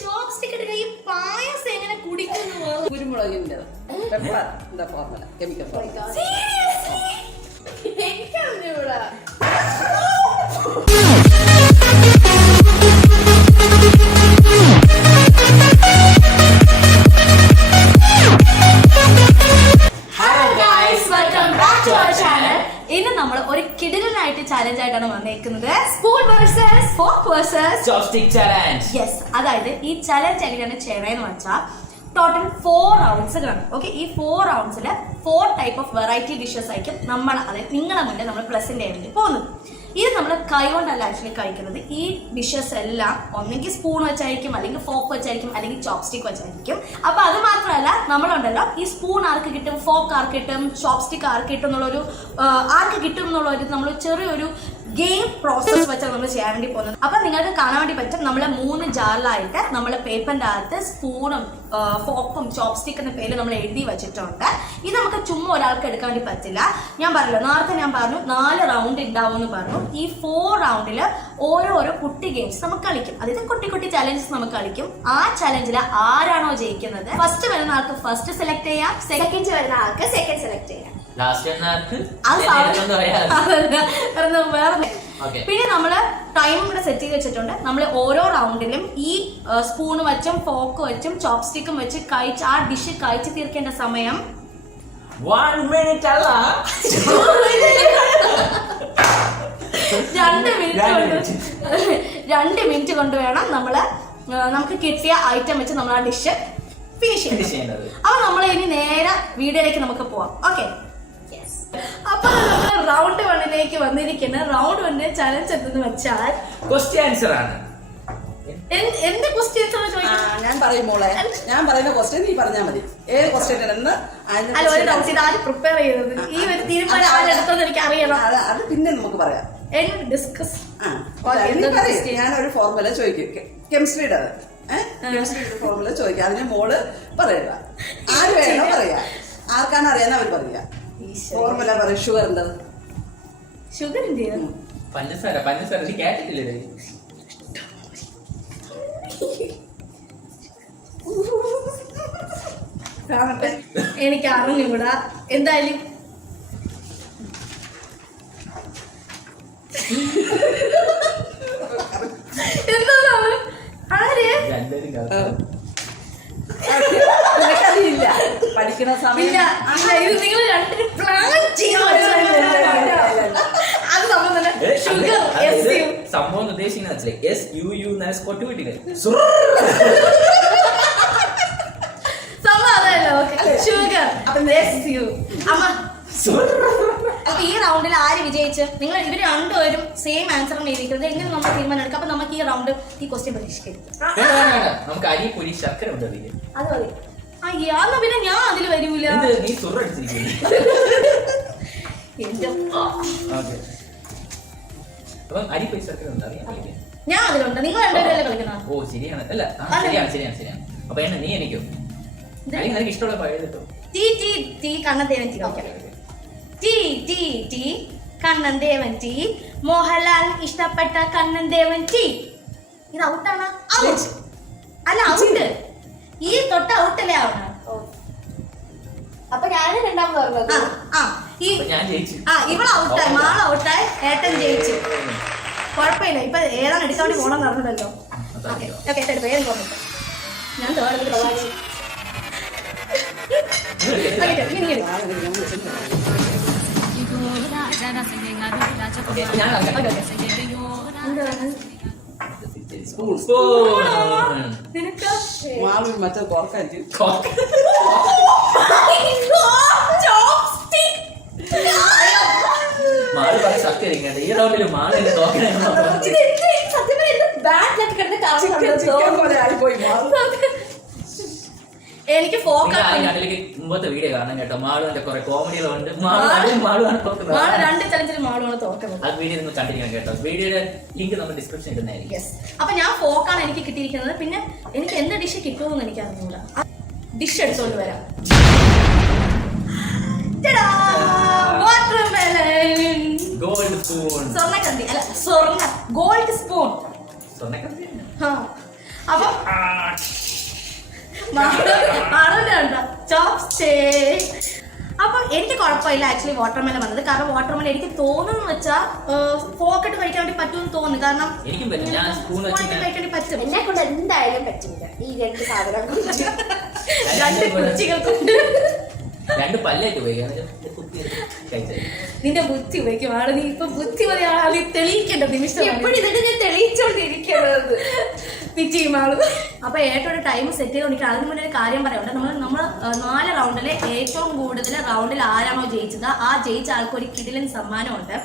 Chopstick എടുക്കുക ഈ പായസം എങ്ങനെ കുടിക്കുന്നു? കുരുമുളകിന്റെ എന്താ ഫോർമുല കെമിക്കൽ ഫോർമുല. ഇന്ന് നമ്മൾ ഒരു കിടിലനായിട്ട് ചാലഞ്ച് ആയിട്ടാണ് വന്നേക്കുന്നത്. Spoon versus fork versus chopstick challenge. Yes, അതായത് ഈ ചലഞ്ച് എങ്ങനെയാണ് ചെയ്യണമെന്ന് വെച്ചാൽ ടോട്ടൽ 4 റൗണ്ട്സ് കാണും. ഓക്കെ, ഈ 4 റൗണ്ട്സിൽ 4 ടൈപ്പ് ഓഫ് വെറൈറ്റി ഡിഷസ് ആയിരിക്കും നമ്മൾ, അതായത് നിങ്ങളുടെ മുന്നിൽ നമ്മൾ പ്രസന്റ് ചെയ്യാൻ വേണ്ടി പോകുന്നത്. ഇത് നമ്മൾ കൈ കൊണ്ടല്ല ആക്ച്വലി കഴിക്കുന്നത്. ഈ ഡിഷസ് എല്ലാം ഒന്നെങ്കിൽ സ്പൂൺ വെച്ചായിരിക്കും, അല്ലെങ്കിൽ ഫോർക്ക് വെച്ചായിരിക്കും, അല്ലെങ്കിൽ ചോപ്സ്റ്റിക് വെച്ചായിരിക്കും. അപ്പൊ അത് മാത്രമല്ല, നമ്മളുണ്ടല്ലോ ഈ സ്പൂൺ ആർക്ക് കിട്ടും, ഫോർക്ക് ആർക്ക് കിട്ടും, ചോപ്സ്റ്റിക് ആർക്ക് കിട്ടും എന്നുള്ളൊരു ആർക്ക് കിട്ടും എന്നുള്ളൊരു നമ്മൾ ചെറിയൊരു ഗെയിം പ്രോസസ് വെച്ചാണ് നമ്മൾ ചെയ്യാൻ വേണ്ടി പോകുന്നത്. അപ്പൊ നിങ്ങൾക്ക് കാണാൻ വേണ്ടി പറ്റും, നമ്മളെ 3 ജാറിലായിട്ട് നമ്മളെ പേപ്പറിന്റെ അകത്ത് സ്പൂണും ഫോക്കും ചോപ്സ്റ്റിക് എന്ന പേര് നമ്മൾ എഴുതി വെച്ചിട്ടുണ്ട്. ഇത് നമുക്ക് ചുമ്മാ ഒരാൾക്ക് എടുക്കാൻ വേണ്ടി പറ്റില്ല. ഞാൻ പറഞ്ഞല്ലോ, നേരത്തെ ഞാൻ പറഞ്ഞു 4 റൗണ്ട് ഉണ്ടാവും എന്ന് പറഞ്ഞു. ഈ 4 റൗണ്ടിൽ ഓരോരോ കുട്ടി ഗെയിംസ് നമുക്ക് കളിക്കും. അതായത് കുട്ടി കുട്ടി ചലഞ്ചസ് നമുക്ക് കളിക്കും. ആ ചലഞ്ചിൽ ആരാണോ ജയിക്കുന്നത്, ഫസ്റ്റ് വരുന്ന ആൾക്ക് ഫസ്റ്റ് സെലക്ട് ചെയ്യാം, സെക്കൻഡ് വരുന്ന ആൾക്ക് സെക്കൻഡ് സെലക്ട് ചെയ്യാം. പിന്നെ നമ്മള് ടൈം ഇവിടെ സെറ്റ് ചെയ്ത് വെച്ചിട്ടുണ്ട്. നമ്മൾ ഓരോ റൗണ്ടിലും ഈ സ്പൂൺ വെച്ചും ഫോർക്ക് വെച്ചും ചോപ്സ്റ്റിക്കും വെച്ച് കഴിച്ച് ആ ഡിഷ് കഴിച്ച് തീർക്കേണ്ട സമയം 1 minute അല്ല, 2 മിനിറ്റ് കൊണ്ട് വേണം നമുക്ക് കിട്ടിയ ഐറ്റം വെച്ച് നമ്മൾ ആ ഡിഷ് ഫിനിഷ് ചെയ്യുന്നത്. അപ്പൊ നമ്മൾ ഇനി നേരെ വീഡിയോയിലേക്ക് നമുക്ക് പോവാം. ഓക്കെ, അപ്പൊ നമ്മൾ റൗണ്ട് 1ലേക്ക് വന്നിരിക്കുന്ന റൗണ്ട് 1 ചലഞ്ച് എന്തെന്ന് വെച്ചാൽ ക്വസ്റ്റ്യൻ ആൻസർ ആണ്. എന്ത് ക്വസ്റ്റ്യൻസ് ആണ് ചോദിക്കുന്നത്? ഞാൻ പറയും മോളെ, ഞാൻ പറയുന്ന ക്വസ്റ്റ്യൻ നീ പറഞ്ഞാൽ മതി. ഏത് ക്വസ്റ്റ്യൻ ഇടുന്ന് അല്ല, ഒരു ഡൗട്ട്, ഇത് ആര് പ്രിപ്പയർ ചെയ്തത്? ഈ ഒരു തീരുമാനം ആരെടുത്തെന്ന് എനിക്ക് അറിയണം. അത് പിന്നെ നമുക്ക് പറയാം. ഡിസ്കസ്. ഞാനൊരു ഫോർമുല ചോദിക്കും, കെമിസ്ട്രിയുടെ കെമിസ്ട്രിയുടെ ഫോർമുല ചോദിക്കാം. അതിന് മോള് പറയുക. ആര് വേണോ പറയാ, ആർക്കാണ് അറിയാന്ന് അവർ പറയുക. ഫോർമുല പറയും. ഷുഗറിന്റെ പഞ്ചസാര കേട്ടിട്ടില്ലേ? എനിക്ക് അറിഞ്ഞൂടാ. എന്തായാലും എന്താണ് ആര് അറിയില്ല, പഠിക്കുന്ന സമയം ഇത് നിങ്ങൾ രണ്ടിനും പ്ലാൻ സംഭവം ഉദ്ദേശിക്കുന്ന ഷുഗർ. അപ്പൊ ഈ റൗണ്ടിൽ ആര് വിജയിച്ച്? നിങ്ങൾ ഇവര് രണ്ടുപേരും സെയിം ആൻസർ എഴുതിക്കുന്നത്. എങ്ങനെ നമ്മൾ തീരുമാനം എടുക്കാം? അപ്പൊ നമുക്ക് ഈ റൗണ്ട് ഈ ക്വസ്റ്റ്യൻ പരീക്ഷിക്കരുത്. നമുക്ക് അരിപ്പൊടി ശർക്കര ഉണ്ട്, അത് മതി. അയ്യാ, പിന്നെ ഞാൻ അതിൽ വരൂല. ഞാൻ അതിലുണ്ട്. നിങ്ങൾ രണ്ടുപേരല്ലേ കളിക്കണം? ഓ ശരിയാണ്. അല്ല ശരിയാണ്. അപ്പൊ നീ എനിക്കോ നിനക്ക് ഇഷ്ടമുള്ള പഴയ കണ്ണൻ ദേവൻ ടീ, മോഹൻലാൽ ഇഷ്ടപ്പെട്ട കണ്ണൻ ദേവൻ ടീ. ഇത് ഔട്ടാണ്? അല്ല, ഔട്ട്. ഈ തൊട്ട ഔട്ടല്ലേ ആവണം. അപ്പൊ ഞാനും രണ്ടാമത് പറഞ്ഞത്. ഇവള് ഔട്ടായി, മാള ഔട്ടായി, ഏട്ടൻ ജയിച്ചു. കുഴപ്പമില്ല. ഇപ്പൊ ഏതാണ് എടുക്കാൻ വേണ്ടി പോണെന്ന് പറഞ്ഞല്ലോ. പേര് പറഞ്ഞു. ഞാൻ മറ്റേ കോർക്കായിരിക്കും. സത്യം ഈ റൗണ്ടില് മാളിന്റെ തോക്കണ എനിക്ക് മുമ്പത്തെ വീഡിയോ കാണാൻ കേട്ടോ. മാളുവിന്റെ കുറെ കോമഡികളുണ്ട്. മാളു 2 ചലഞ്ചിൽ മാളുവാണ് തോക്കുന്നത്. ആ വീഡിയോ നിങ്ങൾ കണ്ടിരിക്കണം കേട്ടോ. വീഡിയോയുടെ ലിങ്ക് നമ്മൾ ഡിസ്ക്രിപ്ഷൻ ഇടുന്നതായിരിക്കും. അപ്പൊ ഞാൻ ഫോക്കാണ് എനിക്ക് കിട്ടിയിരിക്കുന്നത്. പിന്നെ എനിക്ക് എന്ത് ഡിഷ് കിട്ടുമെന്ന് എനിക്ക് അറിഞ്ഞൂടാ. ഡിഷ് എടുത്തോണ്ട് വരാം. Gold spoon. സ്വർണ്ണക്കന്തി അല്ല, ഗോൾഡ് സ്പൂൺ. സ്വർണ്ണക്കന്തി. അപ്പൊ അപ്പൊ എനിക്ക് കുഴപ്പമില്ല ആക്ച്വലി വാട്ടർമെലൻ വന്നത്. കാരണം വാട്ടർമെലൻ എനിക്ക് തോന്നുന്നു വെച്ചാൽ പോക്കറ്റ് കഴിക്കാൻ വേണ്ടി പറ്റുമെന്ന് തോന്നുന്നു. കാരണം പോക്കറ്റ് കഴിക്കാൻ വേണ്ടി പറ്റും. എന്നെ കൊണ്ട് എന്തായാലും പറ്റില്ല ഈ രണ്ട് സാധനം. രണ്ട് കുച്ചികൾ കൊണ്ട് രണ്ട് പല്ലായിട്ട് പോയി നിന്റെ ബുദ്ധി ഉപയോഗിക്കും ആള്. നീ ഇപ്പൊ ബുദ്ധി ആള് തെളിയിക്കേണ്ട നിമിഷം എപ്പോഴും ഇതൊക്കെ ഞാൻ തെളിയിച്ചോണ്ടിരിക്കുന്നത് ആള്. അപ്പൊ ഏറ്റവും ടൈം സെറ്റ് ചെയ്തോണ്ടിരിക്കുക. അതിന് മുന്നേ ഒരു കാര്യം പറയാനുണ്ട്. നമ്മൾ 4 റൗണ്ടില് ഏറ്റവും കൂടുതൽ റൗണ്ടിൽ ആരാണോ ജയിച്ചത് ആ ജയിച്ച ആൾക്ക് ഒരു കിടിലൻ സമ്മാനമുണ്ട്.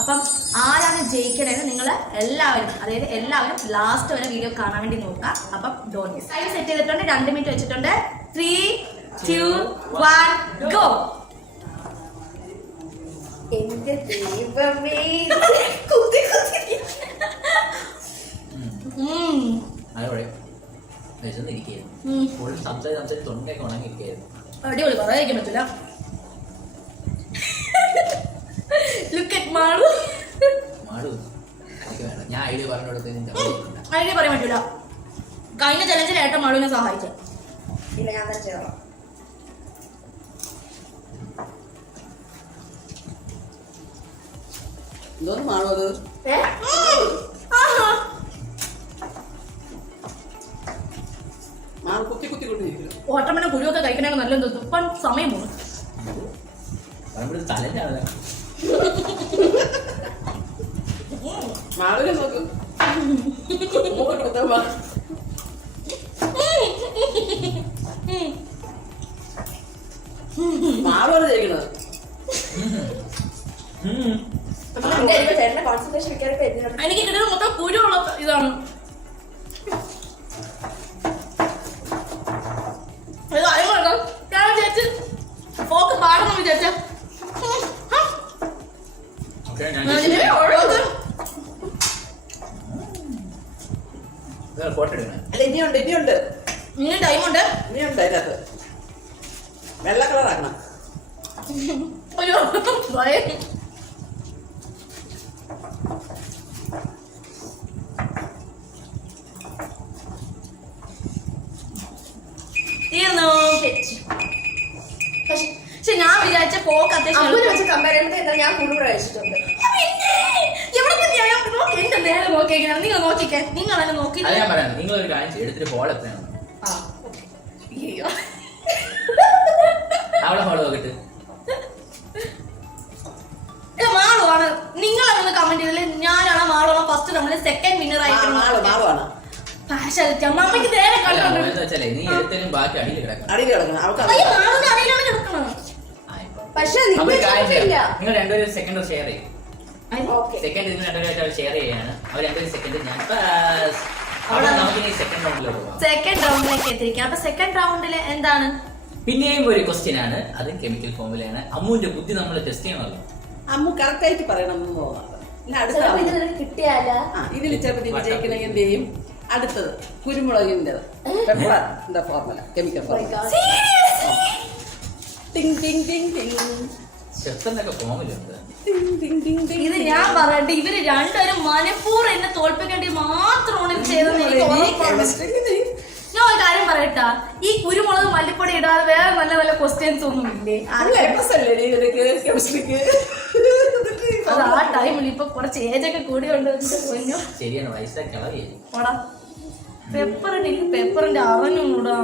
അപ്പം ആരാണ് ജയിക്കണേന്ന് നിങ്ങൾ എല്ലാവരും, അതായത് എല്ലാവരും ലാസ്റ്റ് വരെ വീഡിയോ കാണാൻ വേണ്ടി നോക്കാം. അപ്പം ഡോണ്ട് മിസ്. ടൈം സെറ്റ് ചെയ്തിട്ടുണ്ട്, 2 മിനിറ്റ് വെച്ചിട്ടുണ്ട്. 3, 2, 1 ഗോ. എന്റെ ദൈവമേ സംസാരിച്ച് തൊണ്ടൊക്കെ ഉണങ്ങിയിരിക്കുകയായിരുന്നു. അടിപൊളി, പറയാതിരിക്കാൻ പറ്റില്ല. Look at Malu. ഞാൻ ഐഡിയ പറഞ്ഞു കൊടുത്തത് ഐഡിയ പറയാൻ പറ്റില്ല. കഴിഞ്ഞ ചലഞ്ചിൽ ഏട്ടൻ മാളുവിനെ സഹായിച്ചു. ഇല്ല ഞാൻ തന്നെ ചെയ്തോളാം. എന്തോന്ന് മാണോ അത്? മാൺ കുത്തി കുത്തി കൊണ്ടിരിക്കുന്നു. ഓട്ടമ്മനെ കുരുവൊക്കെ കഴിക്കണേ നല്ലത്. ഇപ്പം സമയം പോകും. മാളൂരെ നോക്ക്. മാളൂരെ ജയിക്കണത്. ചേട്ടന്റെ കോൺസെൻട്രേഷൻ എനിക്ക് കിട്ടുന്ന മൊത്തം കുരുവുള്ള ഇതാണ്. ചേച്ചി ഫോക്ക് പാടണം വിചാരിച്ച ഫോട്ടോ എടുക്കണം. അല്ല ഇനിയുണ്ട് ഇനിയും ടൈമുണ്ട്. ഇനിയുണ്ട് അതിനകത്ത്. വെള്ള കളറാക്കണം. അയ്യോ ഭയം. പക്ഷെ ഞാൻ വിചാരിച്ച പോക്ക് അത്യാവശ്യം കമ്പയർ ചെയ്യുമ്പോൾ ഞാൻ കൂടുതൽ കഴിച്ചിട്ടുണ്ട്. എന്റെ നേരെ നോക്കിയാണ്. നിങ്ങൾ നോക്കിക്കേ, നിങ്ങൾ തന്നെ നോക്കി. അത് ഞാൻ പറയാം. നിങ്ങൾ ഒരു കാര്യം എടുത്തിട്ട് ഹോൾ എത്രയാണ് അവളെ ഹോൾ നോക്കിട്ട് മാളുവാണ്. നിങ്ങളൊന്ന് കമന്റ് ചെയ്തില്ലേ ഞാനാണോ മാളുവാണോ ഫസ്റ്റ് നമ്മള് സെക്കൻഡ് വിന്നർ ആയിട്ട് മാളുവാണ്. അമ്മക്ക് നേരെ കണ്ടു. നീ എടുത്തതിനും ബാക്കി അടിയിൽ കിടക്കണം. അടിയിൽ കിടക്കണം. അവൾക്ക് അടിയിലാണ് കിടക്കണം. പക്ഷെ നിങ്ങൾ രണ്ടുപേരും സെക്കൻഡ് ഷെയർ ചെയ്യും. സെക്കൻഡ് നിങ്ങൾ രണ്ടുപേരും ഷെയർ ചെയ്യാണ്. അവർ രണ്ടുപേരും സെക്കൻഡ് ഞാൻ നമുക്ക് സെക്കൻഡ് റൗണ്ടിലേക്ക് പോകാം. സെക്കൻഡ് റൗണ്ടിലേക്ക് എത്തിയിരിക്കാം. അപ്പൊ സെക്കൻഡ് റൗണ്ടില് എന്താണ്? പിന്നെയും ഒരു ക്വസ്റ്റ്യൻ ആണ്. അത് കെമിക്കൽ ഫോമിലാണ്. അമ്മുവിന്റെ ബുദ്ധി നമ്മൾ ടെസ്റ്റ് ചെയ്യണമല്ലോ. അമ്മു കറക്റ്റ് ആയിട്ട് പറയണമെന്ന് തോന്നുന്നത്. കിട്ടിയാല ഇതിൽ ചിലപ്പോൾ വിജയിക്കണമെങ്കിൽ എന്ത് ചെയ്യും? അടുത്തത് കുരുമുളകിന്റെ പെപ്പറിന്റെ ഫോർമുല, കെമിക്കൽ ഫോർമുല. ഇത് ഞാൻ പറയട്ടെ, ഇവര് രണ്ടുപേരും മനഃപൂർവ്വം എന്നെ തോൽപ്പിക്കേണ്ടി മാത്രമാണ് ചെയ്തെന്ന് എനിക്ക് ഉറപ്പാണ്. ഞാൻ ഒരു കാര്യം പറയട്ടാ, ഈ കുരുമുളക് മല്ലിപ്പൊടി ഇടാതെ വേറെ നല്ല നല്ല ക്വസ്റ്റ്യൻസ് ഒന്നും ഇല്ലേ? അത് ആ ടൈമിൽ ഇപ്പൊ കുറച്ച് ഏജൊക്കെ കൂടിയുണ്ട്. ശരിയാണ്, വയസ്സൊക്കെ ഓടാ പെപ്പറിന്റെ അവനൂടാ.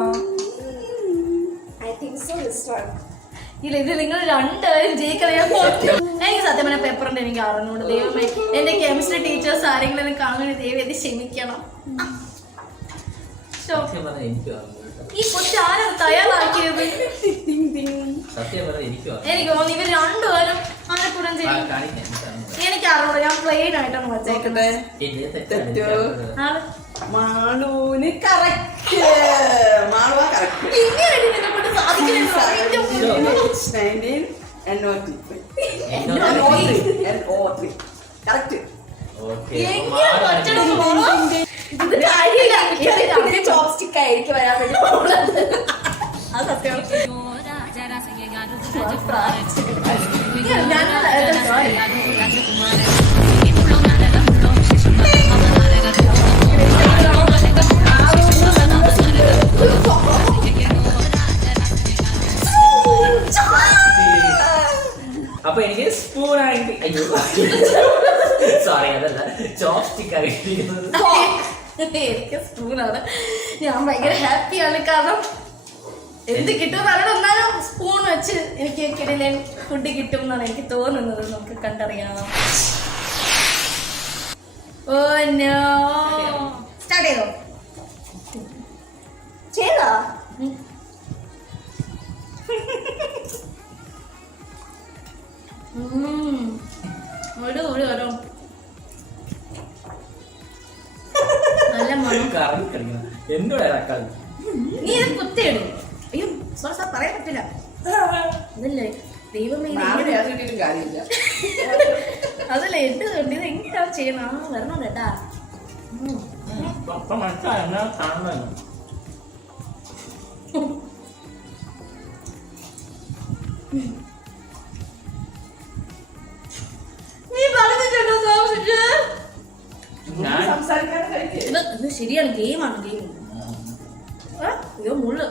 ഇല്ല, ഇത് നിങ്ങൾ രണ്ടുപേരും ജയിക്കറിയാൻ. എനിക്ക് സത്യം പറഞ്ഞ പെപ്പറിന്റെ എനിക്ക് അറിഞ്ഞൂട്. ദൈവമേ, എന്റെ കെമിസ്ട്രി ടീച്ചേഴ്സ് ആരെങ്കിലും കാണുന്ന ദൈവം ഇത് ക്ഷമിക്കണം. ഈ കൊച്ചു ആരാണ് തയ്യാറാക്കിയത്? എനിക്ക് തോന്നി ഇവർ രണ്ടുപേരും മലപ്പുറം ചെയ്യും. എനിക്ക് അറിഞ്ഞൂടാ. ഞാൻ പ്ലെയിൻ ആയിട്ടാണ് വച്ചേക്കുന്നത്. മാളൂന് കറക്റ്റ്. മാളുവ കറക്റ്റ്. ചോപ്സ്റ്റിക് ആയിരിക്കും വരാൻ വേണ്ടി പോകുന്നത്. അത് സത്യം. ഞാൻ അയ്യോ സോറി അതല്ല ചോപ്സ്റ്റിക് ആയിരിക്കുന്നത്. എനിക്ക് സ്പൂണാണ്. ഞാൻ ഭയങ്കര ഹാപ്പിയാണ്, കാരണം എന്ത് കിട്ടും എന്നാലും സ്പൂൺ വെച്ച് എനിക്ക് കിടലൻ ഫുഡ് കിട്ടും എന്നാണ് എനിക്ക് തോന്നുന്നത്. നമുക്ക് കണ്ടറിയാം. ഓ നോ, സ്റ്റാർട്ട് ചെയ്തോ? ചെയ്താ ഓരോ നല്ല മണം. കറി കളിക്കണം എന്തുവാ തക്കാളി? നീ ഇത് കുത്തിയിടും. അയ്യോ സോറി സാർ, പറയാൻ പറ്റില്ല. അതല്ലേ ദൈവമേ, മാമിനെ അത് കിട്ടിയിട്ടും കാര്യമില്ല. അതല്ലേ എന്ത് ഇത് എങ്ങനെയാണ് ചെയ്യണം? വരണം കേട്ടാ. മനസ്സിലായ കാണുന്നു. നീ പറഞ്ഞിട്ടുണ്ടോ സോഫിറ്റ്? സംസാരിക്കാതെ കഴിക്കേ. ഇത് ശരിയാണ്, ഗെയിമാണ് ഗെയിം. അയ്യോ മുള്ളു.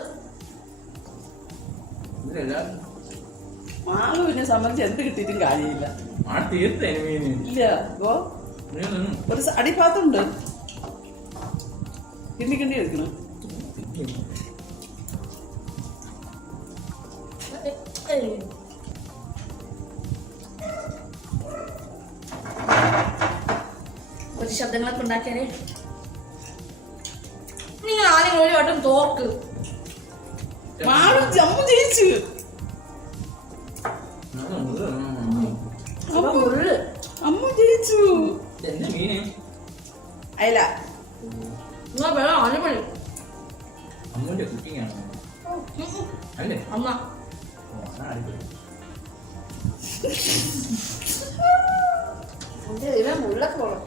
മാമ പിന്നെ സംബന്ധിച്ച് എന്ത് കിട്ടിയിട്ടും കാര്യമില്ല. ഇല്ല ഇപ്പോ ഒരു അടിപ്പാത്തുണ്ട്, കിണ്ടി കിണ്ടി എടുക്കണം. ഒരു ശബ്ദങ്ങളൊക്കെ ഉണ്ടാക്കിയാലേ. നിങ്ങൾ ആദ്യം ഒരു വട്ടം തോർക്ക്. മാമ ജമ്മു ജയിച്ചു. അമ്മ ജയിച്ചു. അയല അടിപൊളി. അമ്മൂന്റെ കുക്കിംഗ് ആണ് അല്ലേ? അമ്മ മുള്ളൊക്കെ പോണം.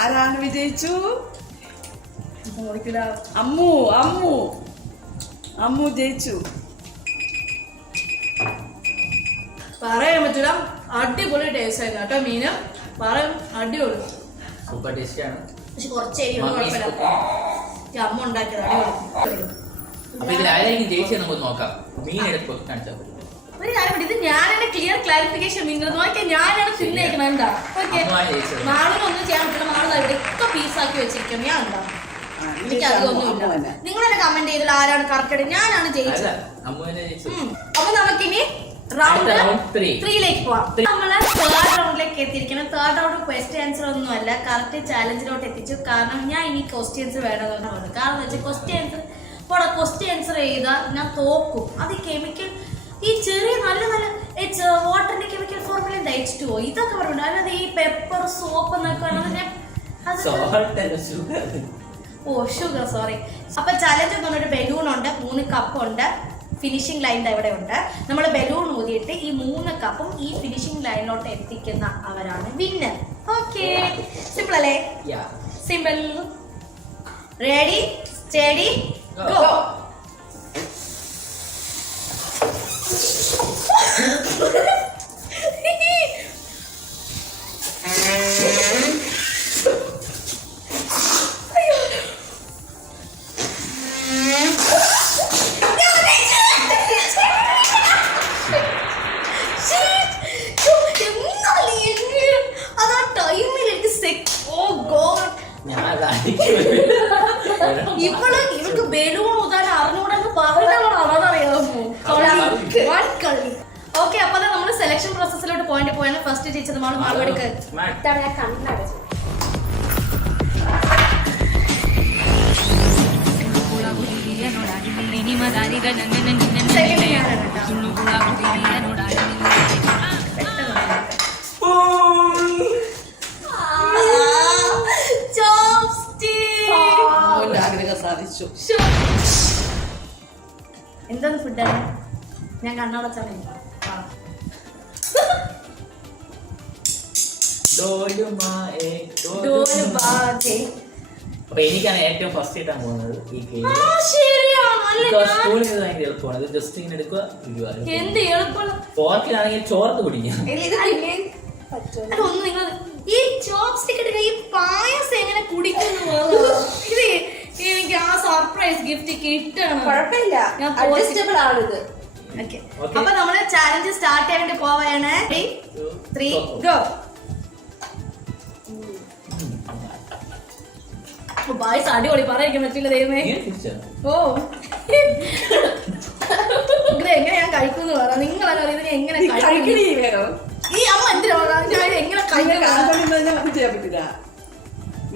ആരാണ് വിജയിച്ചു? ഓടിക്കില്ല. അമ്മു അമ്മു അമ്മു ജയിച്ചു. പറയാൻ പറ്റില്ല, അടിപൊളി ടേസ്റ്റ് ആയിരുന്നു കേട്ടോ. മീന് പറയാൻ അടിപൊളി, സൂപ്പർ ടേസ്റ്റ് ആണ്. പക്ഷെ കുറച്ച് കുഴപ്പമില്ല. അമ്മ ഉണ്ടാക്കിയത് അടിപൊളി. അപ്പൊ ഇതിൽ ആരായിരിക്കും ജയിച്ചത് നമുക്ക് നോക്കാം. മീൻ എടുത്ത് കാണിച്ചാൽ പറ്റും. ഒരു കാര്യം പറ്റി, ഇത് ഞാനെന്നെ ക്ലിയർ ക്ലാരിഫിക്കേഷൻ നോക്കിയാൽ ഞാനാണ് തിന്നേക്കണം. എന്താ ഓക്കെ, മാളിനൊന്നും ചെയ്യാൻ പറ്റില്ല. മാളിൽ എവിടെയൊക്കെ പീസാക്കി വെച്ചിരിക്കണം. ഞാൻ എന്താ, എനിക്ക് അധികമൊന്നുമില്ല. നിങ്ങൾ തന്നെ കമന്റ് ചെയ്തില്ല ആരാണ് കറക്റ്റ്. ഞാനാണ് ജയിച്ചത്. അപ്പൊ നമുക്കിനി റൗണ്ട് 3ലേക്ക് പോവാം. നമ്മള് തേർഡ് റൗണ്ടിലേക്ക് എത്തിയിരിക്കണം. തേർഡ് റൗണ്ട് ക്വസ്റ്റ്യൻ ആൻസർ ഒന്നും അല്ല, കറക്റ്റ് ചാലഞ്ചിലോട്ട് എത്തിച്ചു. കാരണം ഞാൻ ഇനി ക്വസ്റ്റ്യൻസ് വേണമെന്ന് പറഞ്ഞു. കാരണം എന്ന് വെച്ചാൽ ക്വസ്റ്റ്യൻ ആൻസർ ചെയ്താൽ ഞാൻ തോക്കും. അത് കെമിക്കൽ, ഈ ചെറിയ നല്ല നല്ല വാട്ടറിന്റെ കെമിക്കൽ ഫോർമുല എന്താ H2O ഇതൊക്കെ പറഞ്ഞു. അല്ലാതെ ഈ പെപ്പർ സോപ്പ് എന്നൊക്കെ വേണമെന്ന് ഷുഗർ സോറി. അപ്പൊ ചലഞ്ച് എന്ന് പറഞ്ഞൊരു ബലൂൺ ഉണ്ട്, 3 കപ്പ് ഉണ്ട്, ഫിനിഷിംഗ് ലൈൻ ഇവിടെ ഉണ്ട്. നമ്മൾ ബലൂൺ ഊതിയിട്ട് ഈ 3 കപ്പും ഈ ഫിനിഷിംഗ് ലൈനിലോട്ട് എത്തിക്കുന്ന അവരാണ് വിന്നർ. ഓക്കെ, സിമ്പിൾ അല്ലേ? സിമ്പിൾ. Ready steady go. ഇവള് ഇവൾക്ക് ബലൂൺ ഊതാൻ അറിഞ്ഞൂടെന്ന് പറഞ്ഞറിയാമോ? കളി. ഓക്കെ, അപ്പൊ നമ്മള് സെലക്ഷൻ പ്രോസസ്സിലോട്ട് പോയാണ്. ഫസ്റ്റ് ജയിച്ചത് മാളെടുക്ക്. ഞാൻ കണ്ണടച്ചു. സെക്കൻഡ് ഞാനാണ് കേട്ടോ. സാധിച്ചു. എന്താണ് ഫുഡ്? ഞാൻ കണ്ണടച്ചാണ്. അപ്പൊ എനിക്കാണ് ഏറ്റവും ഫസ്റ്റ് ആയിട്ടാണ് പോകുന്നത് ഈ ഗെയിം. എളുപ്പമാണ്. ജസ്റ്റ് ഇങ്ങനെ എടുക്കുക. എന്ത് എളുപ്പമാണ്. ഫോർക്കിലാണെങ്കിൽ ചോർത്ത് കുടിക്കാം. അതൊന്നും നിങ്ങൾ ഈ ചോപ്സ്റ്റിക്ക് ഈ പായസം എങ്ങനെ കുടിക്കുന്നു? ഇത് എനിക്ക് ആ സർപ്രൈസ് ഗിഫ്റ്റ് കിട്ടണം. കുഴപ്പമില്ല, അഡ്ജസ്റ്റബിൾ ആണിത്. Okay Okay. അപ്പൊ നമ്മള് ചാലഞ്ച് സ്റ്റാർട്ട് ചെയ്യാൻ വേണ്ടി പോവാണ് 3 ഗോ. ബായ്സ് അടിപൊളി പറയാൻ പറ്റില്ല ദൈവമേ. ഓ ഇത് എങ്ങനെ ഞാൻ കഴിക്കുന്നു പറ, നിങ്ങളാണ് ഇതിനെ എങ്ങനെ കഴിക്കണേ. ഈ അമ്മ എന്തിനാ ഞാൻ എങ്ങനെ കഴിക്കണം ചെയ്യാൻ പറ്റില്ല.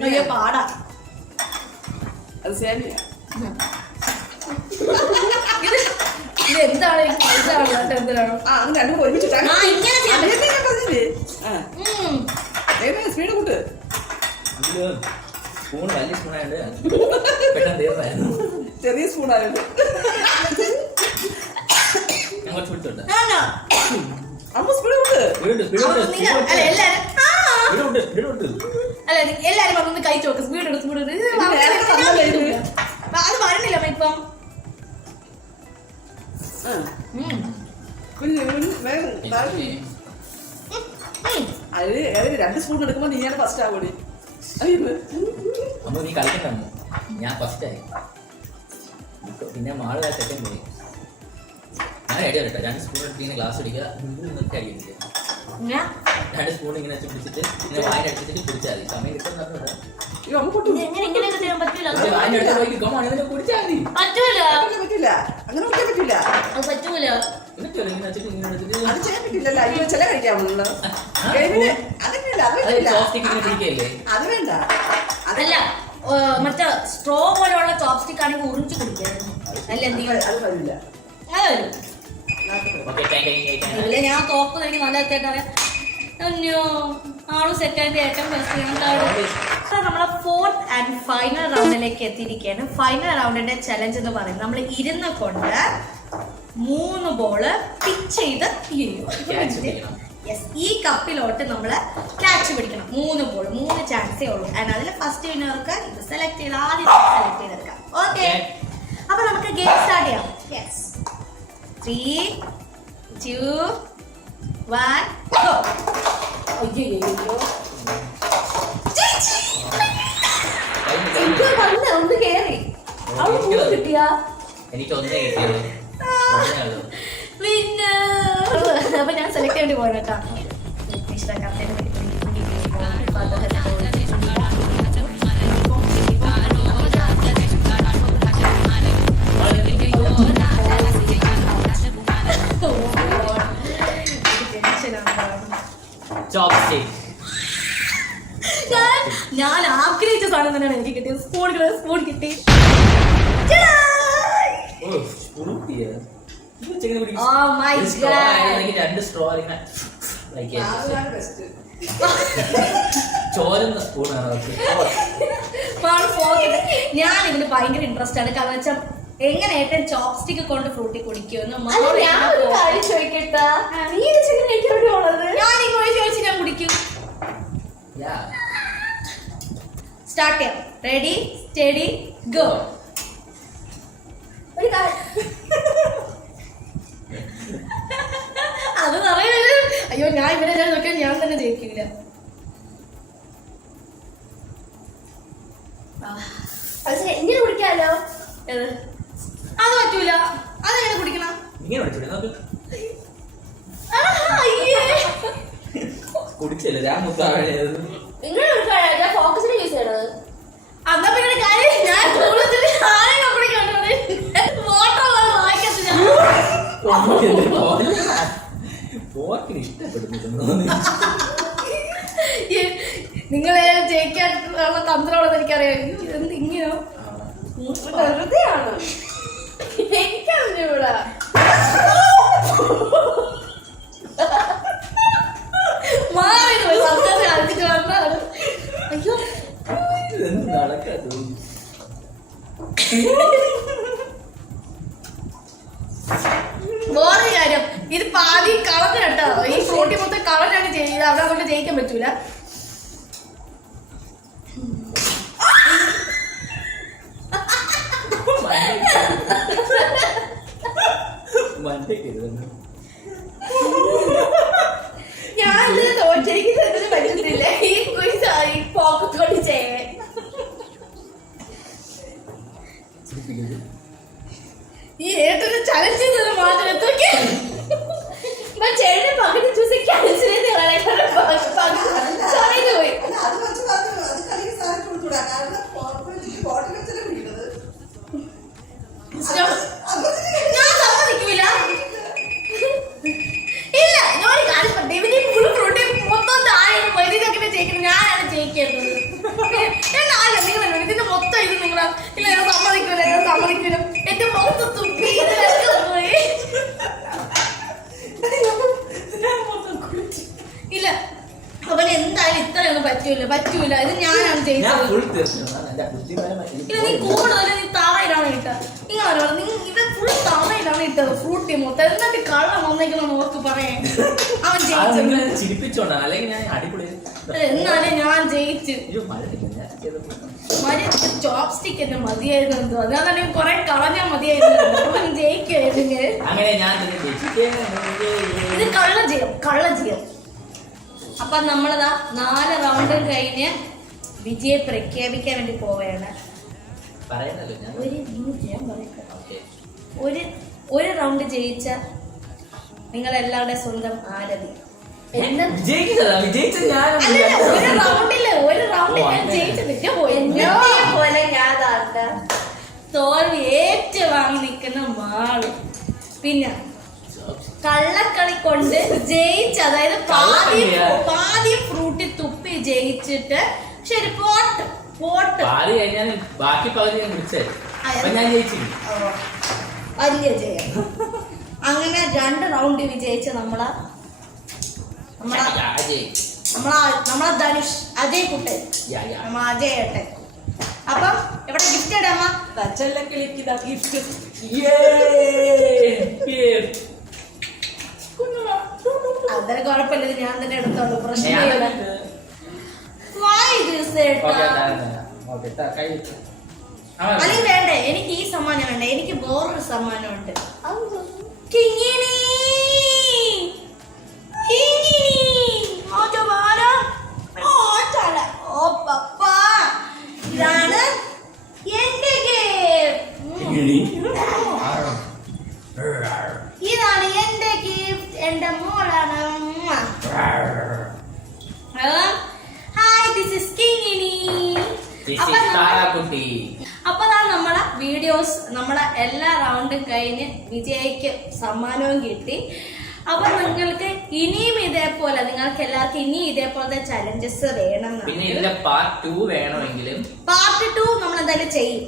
അയ്യോ പാടാ. അത് സേമിയ. ഇത് എന്താണ് എന്തിനാണോ അങ്ങനെ രണ്ടും ഒരുമിച്ചിട്ടാണ് ഇങ്ങനെ ചെയ്യാൻ പറ്റും. സ്പീഡ് കൂട്ട്. സ്പൂൺ വലിയ സ്പൂണായിട്ട് പെട്ടെന്ന് തീർന്നായിരുന്നു. ചെറിയ സ്പൂണായിരുന്നു. ഞാൻ കുറച്ച് പിടിച്ചോട്ടെ. അമ്മ സ്പീഡ് കൂട്ട്. എല്ലാരും വന്നൊന്ന് കഴിച്ചു നോക്ക്. സ്പീഡ് എടുത്ത് സ്പീഡ് അത് വരണില്ല ഇപ്പം. അത് 2 സ്പൂൺ എടുക്കുമ്പോ നീയാണ് ഫസ്റ്റ് ആകൂടി. അമ്മ നീ കളിക്കണ്ട, ഞാൻ ഫസ്റ്റ് ആയി. പിന്നെ മാള് സെക്കൻഡ് പോയി. ഞാൻ അടി വരട്ടെ. 2 സ്പൂൺ എടുത്ത് ഗ്ലാസ് അടിക്കുക, നിർത്തി അടിക്കുന്നില്ല. 2 സ്പൂൺ ഇങ്ങനെ പിടിച്ചിട്ട് ഇങ്ങനെ വായിൽ അടിച്ചിട്ട് കുടിച്ചാൽ മതി. സമയം കിട്ടുന്ന എങ്ങനെയൊക്കെ ചെയ്യാൻ പറ്റൂല. വായിൽ അടിച്ചാൽ പോയി കുടിച്ചാൽ മതി. പറ്റൂല പറ്റില്ല, അങ്ങനെ കുടിക്കാൻ പറ്റില്ല. അത് പറ്റൂല. ഇങ്ങനെ വെച്ചിട്ട് ഇങ്ങനെ എടുത്തിട്ട് അത് ചെയ്യാൻ പറ്റില്ലല്ലോ. അയ്യോ ചില കഴിക്കാവുള്ള പിടിക്കല്ലേ. അത് വേണ്ട. അതല്ല മറ്റേ സ്ട്രോ പോലെയുള്ള ചോപ്സ്റ്റിക് ആണെങ്കിൽ ഉറിഞ്ചു കുടിക്കായിരുന്നു. അല്ല എന്തെങ്കിലും അത് കഴിയില്ല. ഇല്ല ഞാൻ തോക്കുന്നത് എനിക്ക് നല്ല എത്തായിട്ട് അറിയാം. അയ്യോ ആള് സെക്കൻഡ് ഏറ്റവും ഫസ്റ്റ്. നമ്മളെ 4th ആൻഡ് ഫൈനൽ റൗണ്ടിലേക്ക് എത്തിയിരിക്കുകയാണ്. ഫൈനൽ റൗണ്ടിന്റെ ചലഞ്ച് എന്ന് പറയുന്നത് നമ്മൾ ഇരുന്ന് കൊണ്ട് 3 ബോള് പിച്ച് ചെയ്ത് ഈ കപ്പിലോട്ട് നമ്മള് ക്യാച്ച് പിടിക്കണം. 3 ബോൾ 3 ചാൻസേ ഉള്ളൂ. ആൻഡ് അതിൽ ഫസ്റ്റ് വിന്നർക്ക് ഇത് സെലക്ട് ചെയ്ത് ആദ്യം സെലക്ട് ചെയ്തെടുക്കാം. ഓക്കെ അപ്പൊ നമുക്ക് ഗെയിം സ്റ്റാർട്ട് ചെയ്യാം. Yes 3 2 1 go. ഒന്ന് കേറി കിട്ടിയാ എനിക്ക് ഒന്നേ കിട്ടിയത്. പിന്നെ അപ്പൊ ഞാൻ സെലക്ട് ചെയ്യേണ്ടി പോയി കേട്ടോ. ഞാൻ ആഗ്രഹിച്ച സാധനം തന്നെയാണ് എനിക്ക് കിട്ടിയത്. സ്പൂൺ കിട്ടി. ചോരുന്ന സ്പൂണാണ്. ഞാൻ ഇതിന് ഭയങ്കര ഇൻട്രസ്റ്റ് ആണ്. കാരണം വെച്ചാൽ എങ്ങനെ ഏറ്റവും ചോപ്സ്റ്റിക് കൊണ്ട് ഫ്രൂട്ടി കുടിക്കുമെന്ന് ചോദിക്കട്ടാ. ഞാൻ ചോദിച്ചു ഞാൻ കുടിക്കും. സ്റ്റാർട്ട് ചെയ്യാം. Ready steady go. അത് പറയുന്നത് അയ്യോ ഞാൻ ഇവരെ നോക്കിയാൽ ഞാൻ തന്നെ ജയിക്കില്ല. എങ്ങനെ കുടിക്കാലോ? അത് പറ്റൂല. അതെങ്ങനെ കുടിക്കണം? കുടിച്ചല്ലേ ഞാൻ മുത്താഴത്. ഇങ്ങനെ കുടിക്കാ ഫോക്കസിന് യൂസ് ചെയ്യണത്. അന്നാ പിന്നെ കാര്യം ഞാൻ നിങ്ങളെ ജയിക്കാനുള്ള തന്ത്രമാണെന്ന് എനിക്കറിയാം. എന്ത് ഇങ്ങനെയോ വെറുതെയാണ് എനിക്കറിഞ്ഞൂടാ. മാറി കളിച്ചിട്ട് വന്നാണ്. അയ്യോ നടക്കാത്തത്. വേറെ കാര്യം ഇത് പാതി കളഞ്ഞ കേട്ടോ. ഈ ഫ്രൂട്ടി മൊത്തം കളഞ്ഞാണ് ചെയ്ത്. അവിടെ അതുകൊണ്ട് ജയിക്കാൻ പറ്റൂല. ഞാൻ ഇതിന് തോറ്റിരിക്കുന്നതിന് പറ്റത്തില്ല. ഈ പോക്കത്തോട് ചെയ്യാൻ ഈ ഏട്ടന് ചലഞ്ച് ചെയ്തത് മാത്രം എത്രയ്ക്ക് ചേട്ടൻ പകുതി ചൂസ് ക്യാൻസൽ ചെയ്ത് പോയി. അല്ല, അത് കുറച്ച് പറഞ്ഞു. അത് കളിക്ക് സാധനം കൊടുത്തുകൂടാ. കാരണം ബോട്ടിൽ വെച്ചല്ലേ കുടിക്കുന്നത്. ഞാൻ സമ്മതിക്കൂല. ഇല്ല, ഞാൻ ഒരു കാര്യം പറഞ്ഞു. ഇവന് ഫുൾ ഫ്രൂട്ടി മൊത്തം താഴെ വൈദ്യുതി ജയിക്കുന്നത് ഞാനാണ് ജയിക്കേണ്ടത്. അല്ല നിങ്ങൾ ഇതിന്റെ മൊത്തം ഇത് നിങ്ങളാ. ഇല്ല ഞാൻ സമ്മതിക്കൂല, ഞാൻ സമ്മതിക്കൂല. എന്റെ മുഖത്ത് തുപ്പി പോയി. ഇല്ല അവൻ എന്തായാലും ഇത്രയൊന്നും പറ്റൂല. ഇത് ഞാനാണ് ജയിച്ചത്. ഇല്ല നീ കൂടുതൽ നീ താറയിലാണ് ഇട്ടത്. ഇവൻ ഫുൾ താറയിലാണ് ഇട്ടത്. ഫ്രൂട്ടി മൊത്തം എന്നിട്ട് കള്ളം വന്നേക്കുന്ന നോക്ക് പറയാൻ അവൻ ജയിച്ചു. ചിരിപ്പിച്ചോണ്ടാ അല്ലെങ്കിൽ ഞാൻ അടിപൊളി. എന്നാലും ഞാൻ ജയിച്ചു. ചോപ്സ്റ്റിക് എന്നെ മതിയായിരുന്നു എന്തോ. അതാണ് കുറെ കളഞ്ഞാൽ മതിയായിരുന്നു. അവൻ ജയിക്കുമായിരുന്നു. അങ്ങനെ ഞാൻ ഇത് കള്ളജയം. അപ്പൊ നമ്മളതാ 4 റൗണ്ട് കഴിഞ്ഞ് വിജയെ പ്രഖ്യാപിക്കാൻ വേണ്ടി പോവുകയാണ്. പറയുന്നല്ലോ ഞാൻ. ഒരു റൗണ്ട് ജയിച്ച നിങ്ങളെല്ലാവരുടെ സ്വന്തം ആരതി. വിജയിച്ചത് ഞാൻ. ഒരു റൗണ്ടിൽ ഞാൻ ജയിച്ചു പോലെ ഞാൻ തോൽവി ഏറ്റുവാങ്ങി നിൽക്കുന്ന മാള്. പിന്നെ കള്ളക്കളി കൊണ്ട് ജയിച്ച്, അതായത് പാതി ഫ്രൂട്ടി തുപ്പി ജയിച്ചിട്ട് ശരി പോട്ട് പാല് കഴിഞ്ഞാൽ ബാക്കി പകുതി ഞാൻ കുടിച്ചത്. അപ്പൊ ഞാൻ ജയിച്ചില്ല. വലിയ ജയം. അങ്ങനെ 2 റൗണ്ട് വിജയിച്ച നമ്മളെ ധനുഷ് അജയ് കുട്ടൻ, നമ്മളെ അജയ് ഏട്ടൻ. അപ്പം ഇവിടെ ഗിഫ്റ്റ് ഇടാമ അതൊരു കുഴപ്പമില്ല. ഇത് ഞാൻ തന്നെ എടുത്തോളൂ. പ്രശ്നമില്ല. അല്ലെങ്കിൽ വേണ്ടേ, എനിക്ക് ഈ സമ്മാനം വേണ്ട. എനിക്ക് വേറൊരു സമ്മാനമുണ്ട്. കിങ്ങിണി ഇതാണ് എന്റെ ഇതാണ് എന്റെ ഗിഫ്റ്റ്. എന്റെ മോളാണ്. Hi, this is Kingini. അപ്പൊ നമ്മളെ വീഡിയോസ് നമ്മളെ എല്ലാ റൗണ്ടും കഴിഞ്ഞ് വിജയ്ക്ക് സമ്മാനവും കിട്ടി. അപ്പൊ നിങ്ങൾക്ക് ഇനിയും ഇതേപോലെ നിങ്ങൾക്ക് എല്ലാവർക്കും ഇനി ഇതേപോലത്തെ ചലഞ്ചസ് വേണം. പിന്നെ ഇതിന്റെ പാർട്ട് 2 വേണമെങ്കിലും പാർട്ട് 2 നമ്മൾ എന്തായാലും ചെയ്യും.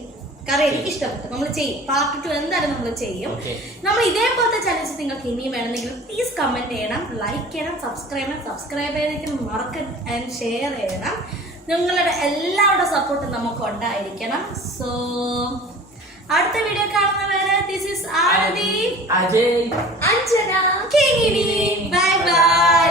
കാരണം എനിക്ക് ഇഷ്ടപ്പെട്ടു. നമ്മൾ ചെയ്യും. പാർട്ട് 2 എന്തായാലും നമ്മൾ ചെയ്യും. നമ്മൾ ഇതേപോലത്തെ ചലഞ്ചസ് നിങ്ങൾക്ക് ഇനിയും വേണമെങ്കിൽ പ്ലീസ് കമന്റ് ചെയ്യണം, ലൈക്ക് ചെയ്യണം, സബ്സ്ക്രൈബ് ചെയ്തിട്ട് മറക്കരുത് ആൻഡ് ഷെയർ ചെയ്യണം. നിങ്ങളുടെ എല്ലാവരുടെ സപ്പോർട്ടും നമുക്ക് ഉണ്ടായിരിക്കണം. സോ അടുത്ത വീഡിയോ കാണുന്നവരെ this is Aarathi, Ajay, Anjana, Kingini. Bye by.